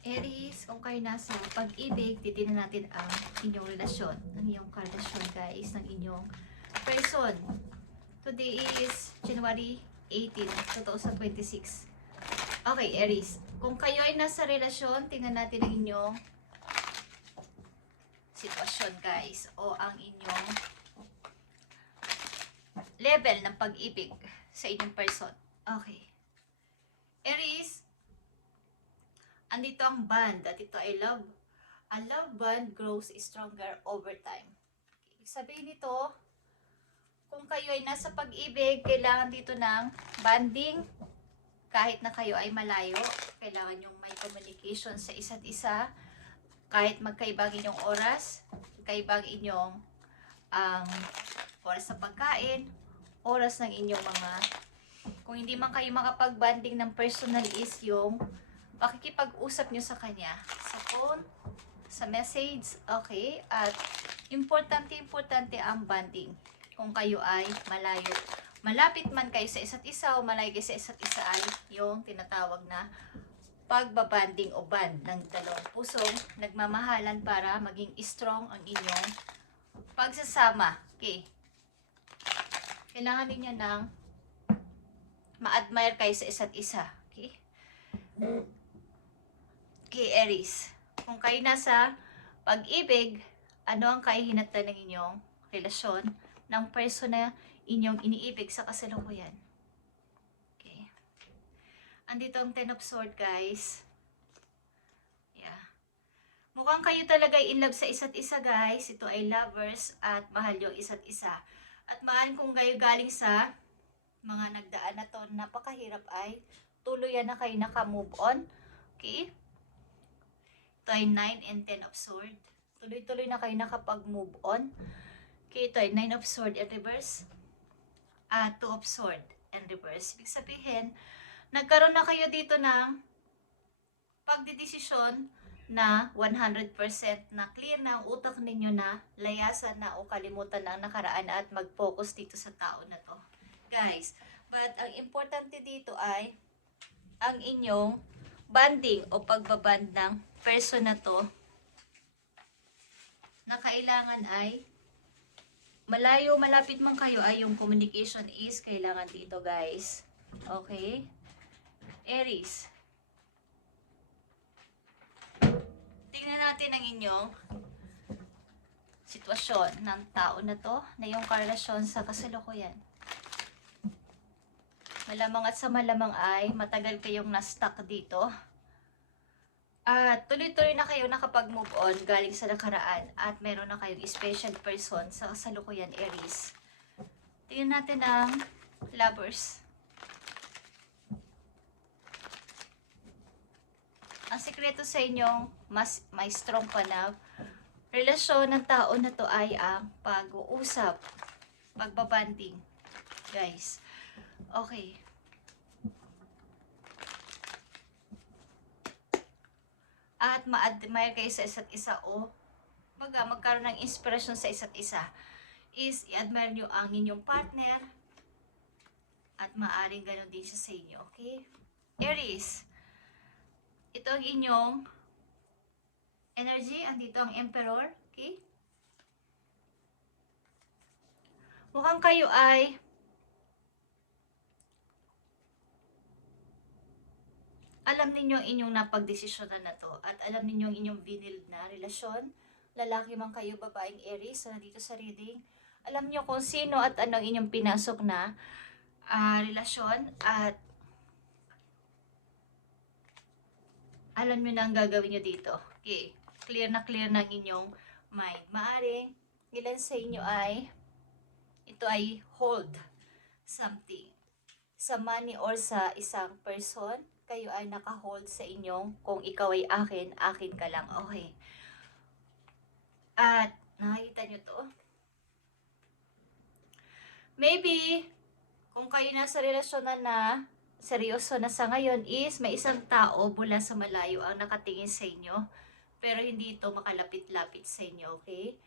Aries, kung kayo nasa pag-ibig, titignan natin ang inyong relasyon, ng inyong karelasyon guys, ng inyong person. Today is January 18, 2026. Okay, Aries, kung kayo ay nasa relasyon, tingnan natin ang inyong sitwasyon guys, o ang inyong level ng pag-ibig sa inyong person. Okay. Aries, andito ang bond at ito ay love. A love bond grows stronger over time. Ibig sabihin nito, kung kayo ay nasa pag-ibig, kailangan dito ng bonding. Kahit na kayo ay malayo, kailangan yung may communication sa isa't isa. Kahit magkaibang inyong oras, magkaibang inyong oras sa pagkain, oras ng inyong mga, kung hindi man kayo makapag-bonding ng personal is yung pakikipag-usap nyo sa kanya. Sa phone, sa message, okay? At importante ang bonding. Kung kayo ay malayo. Malapit man kayo sa isa't isa o malayo kayo sa isa't isa ay yung tinatawag na pagbabanding o band ng dalawang pusong nagmamahalan para maging strong ang inyong pagsasama. Okay. Kailangan ninyo ng ma-admire kayo sa isa't isa. Okay? Okay, Aries. Kung kayo nasa pag-ibig, ano ang kahihinatnan ng inyong relasyon ng person na inyong iniibig sa kasalukuyan? Okay. Andito ang Ten of Swords, guys. Yeah. Mukhang kayo talaga in love sa isa't isa, guys. Ito ay lovers at mahal yung isa't isa. At mahal kung kayo galing sa mga nagdaan na to, napakahirap ay tuluyan na kayo naka-move on. Okay? Ito ay 9 and 10 of Swords. Tuloy-tuloy na kayo nakapag-move on. Okay, ito ay 9 of Swords in reverse. 2 of Swords in reverse. Ibig sabihin, nagkaroon na kayo dito ng pagdidesisyon na 100% na clear na ang utak ninyo na layasan na o kalimutan na ang nakaraan at mag-focus dito sa tao na to. Guys, but ang importante dito ay ang inyong bonding o pagbaband ng person na to na kailangan ay malayo, malapit man kayo ay yung communication is kailangan dito, guys. Okay? Aries. Tingnan natin ang inyong sitwasyon ng tao na to na yung karelasyon sa kasalukuyan. Malamang at sa malamang ay matagal kayong na-stuck dito. At tuloy-tuloy na kayo nakapag-move on galing sa nakaraan at meron na kayong special person sa kasalukuyan, Aries. Tingnan natin ang lovers. Ang sikreto sa inyong may strong pa na relasyon ng tao na to ay ang pag-uusap, pagbabanding. Guys, okay. At ma-admire kayo sa isa't isa o magkaroon ng inspirasyon sa isa't isa is i-admire nyo ang inyong partner at maaring ganun din siya sa inyo, okay? Aries, ito ang inyong energy, andito ang Emperor, okay? Mukhang kayo ay alam ninyo inyong napagdesisyonan na to at alam ninyo ang inyong binild na relasyon. Lalaki man kayo, babaeng Aries na dito sa reading. Alam nyo kung sino at ano inyong pinasok na relasyon at alam nyo na ang gagawin nyo dito. Okay, clear na ang inyong mind. Maaring ilan sa inyo ay ito ay hold something sa money or sa isang person. Kayo ay naka-hold sa inyong kung ikaw ay akin, akin ka lang. Okay. At nakikita nyo to. Maybe kung kayo nasa relasyon na seryoso na sa ngayon is may isang tao mula sa malayo ang nakatingin sa inyo pero hindi ito makalapit-lapit sa inyo, okay?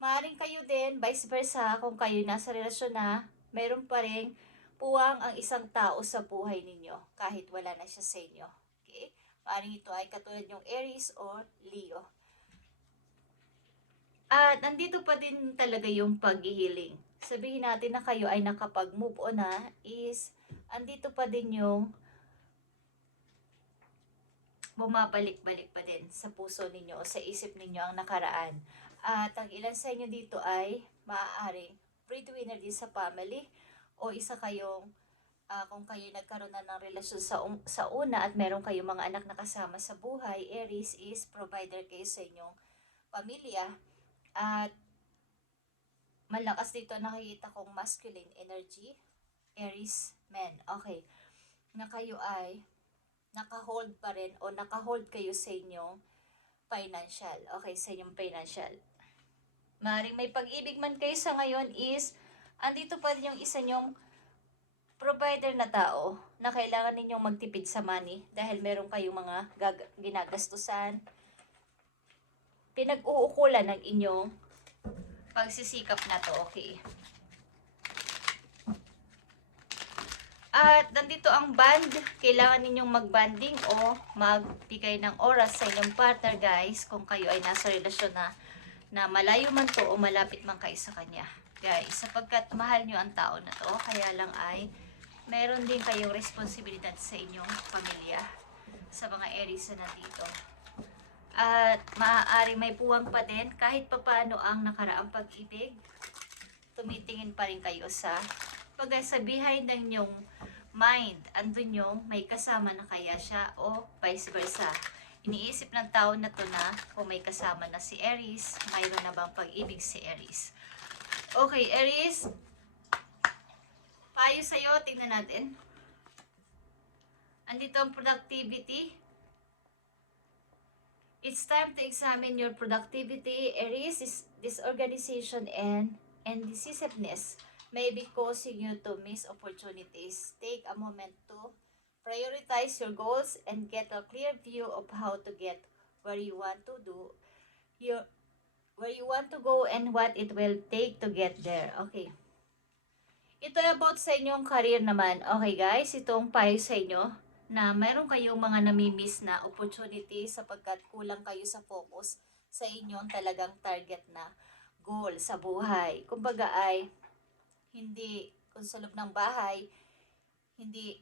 Maaaring kayo din, vice versa, kung kayo nasa relasyon na mayroon pa rin puwang ang isang tao sa buhay ninyo kahit wala na siya sa inyo, okay? Maaaring ito ay katulad yung Aries or Leo. At nandito pa din talaga yung paghihiling. Sabihin natin na kayo ay nakapag-move on na, is andito pa din yung bumabalik-balik pa din sa puso ninyo o sa isip ninyo ang nakaraan. At ang ilan sa inyo dito ay maaaring breadwinner din sa family o isa kayong kung kayo nagkaroon na ng relasyon sa una at meron kayong mga anak na kasama sa buhay, Aries is provider kayo sa inyong pamilya. At malakas dito nakikita kong masculine energy, Aries men. Okay, na kayo ay naka-hold pa rin o naka-hold kayo sa inyong financial. Okay, sa inyong financial. Maring may pag-ibig man kayo sa ngayon is andito pa rin yung isa nyong provider na tao na kailangan ninyong magtipid sa money dahil meron kayong mga ginagastusan. Pinag-uukulan ng inyong pagsisikap na to, okay. At nandito ang band, kailangan ninyong mag-banding o magbigay ng oras sa inyong partner, guys, kung kayo ay nasa relasyon na malayo man to o malapit man kayo sa kanya. Guys, sapagkat mahal nyo ang tao na to, kaya lang ay meron din kayong responsibilidad sa inyong pamilya, sa mga Aries na nandito. At maaari may puwang pa din, kahit papaano ang nakaraang pag-ibig, tumitingin pa rin kayo sa pagsabihin ng inyong mind, andun yung may kasama na kaya siya o vice versa. Iniisip ng tao na to na kung may kasama na si Aries, mayroon na bang pag-ibig si Aries. Okay, Aries, payo sa'yo, tingnan natin. Andito ang productivity. It's time to examine your productivity. Aries, disorganization and indecisiveness may be causing you to miss opportunities. Take a moment to prioritize your goals and get a clear view of how to get where you want to go and what it will take to get there. Okay. Ito about sa inyong career naman. Okay guys, itong payo sa inyo na mayroon kayong mga namimiss na opportunity sapagkat kulang kayo sa focus sa inyong talagang target na goal sa buhay. Kumbaga ay hindi, kung sa loob ng bahay, hindi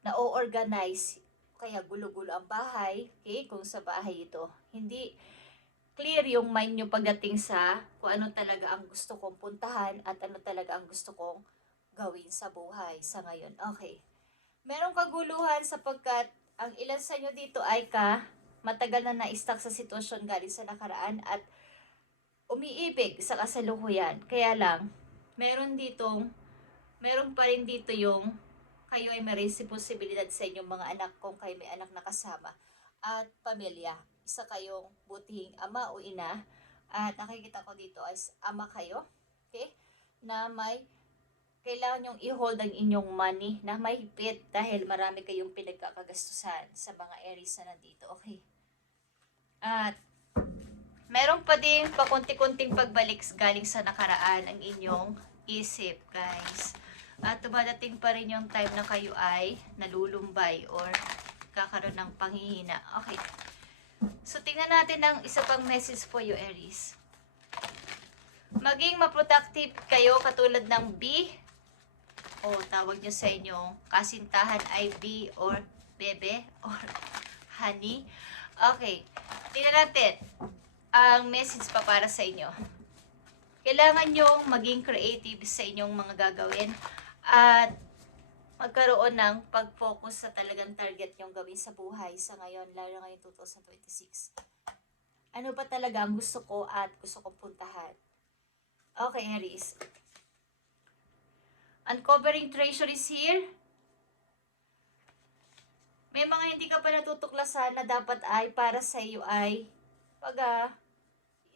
na-organize, kaya gulo-gulo ang bahay, okay? Kung sa bahay ito, hindi clear yung mind nyo pagdating sa kung ano talaga ang gusto kong puntahan at ano talaga ang gusto kong gawin sa buhay sa ngayon. Okay. Merong kaguluhan sapagkat ang ilan sa inyo dito ay matagal na na-stuck sa sitwasyon galing sa nakaraan at umiibig sa kasalukuyan. Kaya lang, meron pa rin dito yung kayo ay may responsibilidad sa inyong mga anak kung kayo may anak na kasama at pamilya. Isa kayong butihing ama o ina at nakikita ko dito as ama kayo, okay? Na may kailangan nyong i-hold ang inyong money na mahigpit dahil marami kayong pinagkakagastusan sa mga Aries na nandito, okay? At meron pa din pakunti-kunting pagbalik galing sa nakaraan ang inyong isip, guys. At dumadating pa rin yung time na kayo ay nalulumbay or kakaroon ng panghihina. Okay. So, tingnan natin ang isa pang message po yung Aries. Maging maproductive kayo katulad ng B o tawag nyo sa inyong kasintahan ay B or bebe or honey. Okay. Tingnan natin ang message pa para sa inyo. Kailangan nyong maging creative sa inyong mga gagawin at magkaroon ng pag-focus sa talagang target nyong gawin sa buhay sa ngayon, lalo ngayon 2026. Ano ba talaga ang gusto ko at gusto kong puntahan? Okay, Aries. Uncovering treasures here. May mga hindi ka pa natutuklasan na dapat ay para sa iyo ay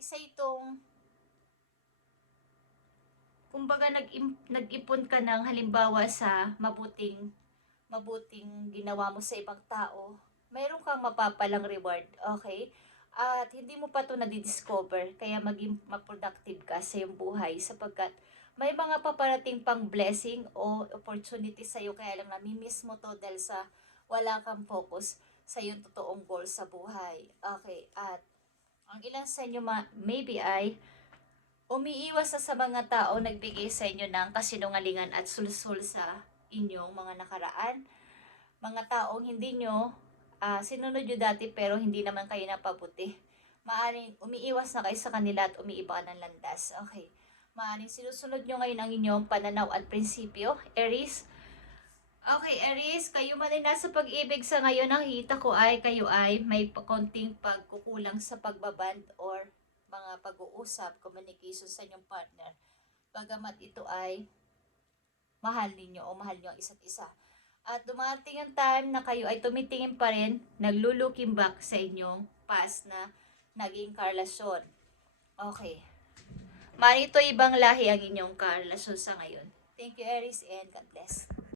isa itong kumbaga nag-ipon ka ng halimbawa sa mabuting ginawa mo sa ibang tao, mayroon kang mapapalang reward, okay? At hindi mo pa ito nadidiscover, kaya maging ma-productive ka sa iyong buhay sapagkat may mga paparating pang blessing o opportunity sa iyo, kaya lang namimiss mo to dahil sa wala kang focus sa iyong totoong goal sa buhay. Okay, at ang ilan sa inyo maybe ay umiiwas sa mga tao nagbigay sa inyo ng kasinungalingan at sulsul sa inyong mga nakaraan. Mga taong hindi nyo sinunod nyo dati pero hindi naman kayo napabuti. Maaring umiiwas na kayo sa kanila at umiiba ng landas. Okay. Maaring sinusunod nyo ngayon ang inyong pananaw at prinsipyo. Aries. Okay, Aries, kayo man ay nasa pag-ibig sa ngayon, nakikita ko ay kayo ay may konting pagkukulang sa pagbaband or mga pag-uusap, communication sa inyong partner. Bagamat ito ay mahal ninyo o mahal nyo ang isa't isa. At dumating ang time na kayo ay tumitingin pa rin, nagluluking back sa inyong past na naging karelasyon. Okay. Marito ibang lahi ang inyong karelasyon sa ngayon. Thank you, Aries, and God bless.